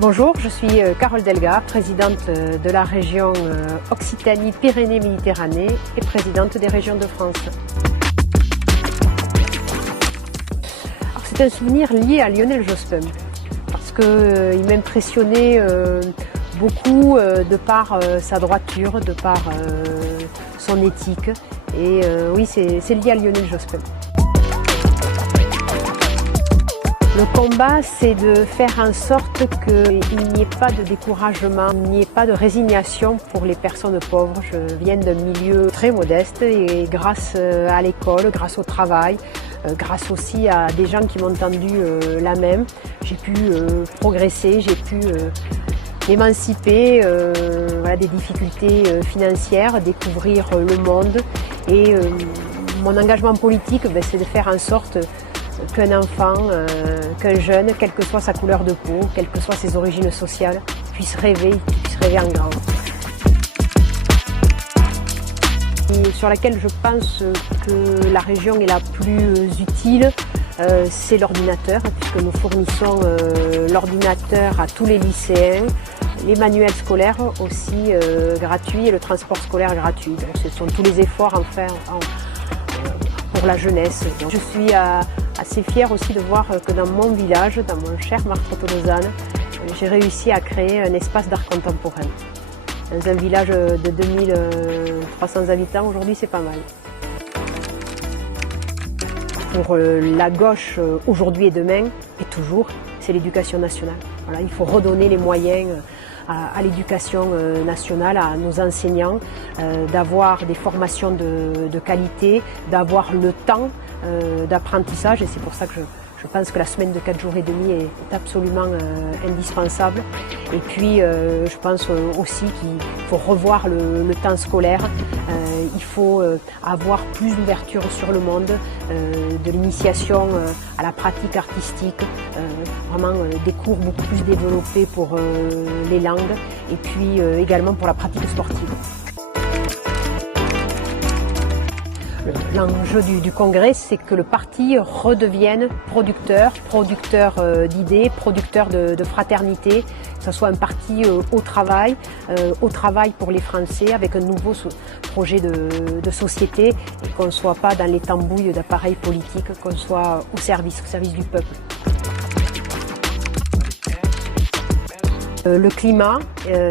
Bonjour, je suis Carole Delga, présidente de la région Occitanie-Pyrénées-Méditerranée et présidente des régions de France. C'est un souvenir lié à Lionel Jospin, parce qu'il m'impressionnait beaucoup de par sa droiture, de par son éthique. Et oui, c'est lié à Lionel Jospin. Le combat, c'est de faire en sorte qu'il n'y ait pas de découragement, il n'y ait pas de résignation pour les personnes pauvres. Je viens d'un milieu très modeste et grâce à l'école, grâce au travail, grâce aussi à des gens qui m'ont tendu la main, j'ai pu progresser, j'ai pu m'émanciper des difficultés financières, découvrir le monde. Et mon engagement politique, c'est de faire en sorte qu'un enfant, qu'un jeune, quelle que soit sa couleur de peau, quelles que soient ses origines sociales, puisse rêver en grand. Et sur laquelle je pense que la région est la plus utile, c'est l'ordinateur, puisque nous fournissons l'ordinateur à tous les lycéens, les manuels scolaires aussi gratuits et le transport scolaire gratuit. Donc ce sont tous les efforts à faire pour la jeunesse. Donc, je suis assez fière aussi de voir que dans mon village, dans mon cher Martres-Tolosane, j'ai réussi à créer un espace d'art contemporain. Dans un village de 2300 habitants, aujourd'hui c'est pas mal. Pour la gauche, aujourd'hui et demain, et toujours, c'est l'éducation nationale. Voilà, il faut redonner les moyens à l'éducation nationale, à nos enseignants, d'avoir des formations de qualité, d'avoir le temps d'apprentissage. Et c'est pour ça que je pense que la semaine de 4 jours et demi est absolument indispensable. Et puis, je pense aussi qu'il faut revoir le temps scolaire. Il faut avoir plus d'ouverture sur le monde, de l'initiation à la pratique artistique, vraiment des cours beaucoup plus développés pour les langues et puis également pour la pratique sportive. L'enjeu du congrès, c'est que le parti redevienne producteur d'idées, producteur de fraternité, que ce soit un parti au travail pour les Français, avec un nouveau projet de société, et qu'on ne soit pas dans les tambouilles d'appareils politiques, qu'on soit au service du peuple. Le climat,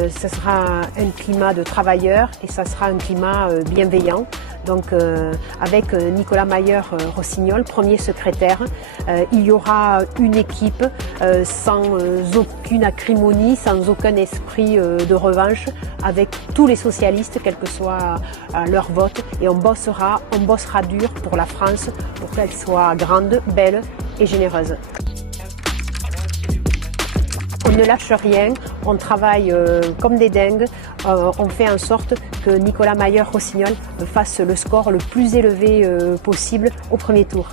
ça sera un climat de travailleurs et ça sera un climat bienveillant. Donc avec Nicolas Mayer-Rossignol, premier secrétaire, il y aura une équipe sans aucune acrimonie, sans aucun esprit de revanche, avec tous les socialistes, quel que soit leur vote, et on bossera dur pour la France, pour qu'elle soit grande, belle et généreuse. On ne lâche rien, on travaille comme des dingues, on fait en sorte que Nicolas Mayer-Rossignol fasse le score le plus élevé possible au premier tour.